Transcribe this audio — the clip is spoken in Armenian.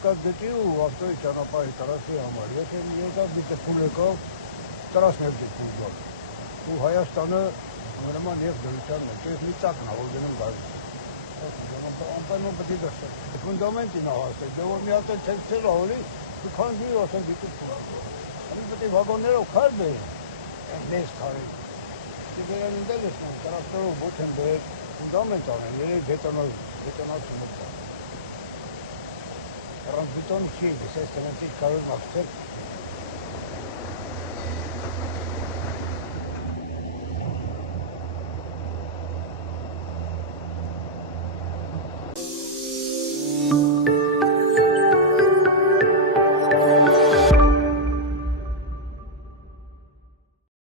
երկար գծի ու ավտոյի ճանապարհի տրասի համար։ Եթե երկար գծը փուլ եկավ, տրասն էլ փուլ գա։ Ու Հայաստանը ուրեմն եւ դրության մեջ է մի ծակն որ գնում գալ։ Անպայման պետք է դասել։ Ֆունդամենտին հասել, դե որ մի հատ թեքստեր ավելի, քան դու ասել դիտում։ Ani պետք է վագոններով քար բերեն, այնպես քարի։ Դե վերան ընդել ես նայ, տրակտորով ոչ են բերել ֆունդամենտ անեն, երեք բետոնացիոն կա։ Առանց բետոնի չի, այս սենտի կարոտ մաքսել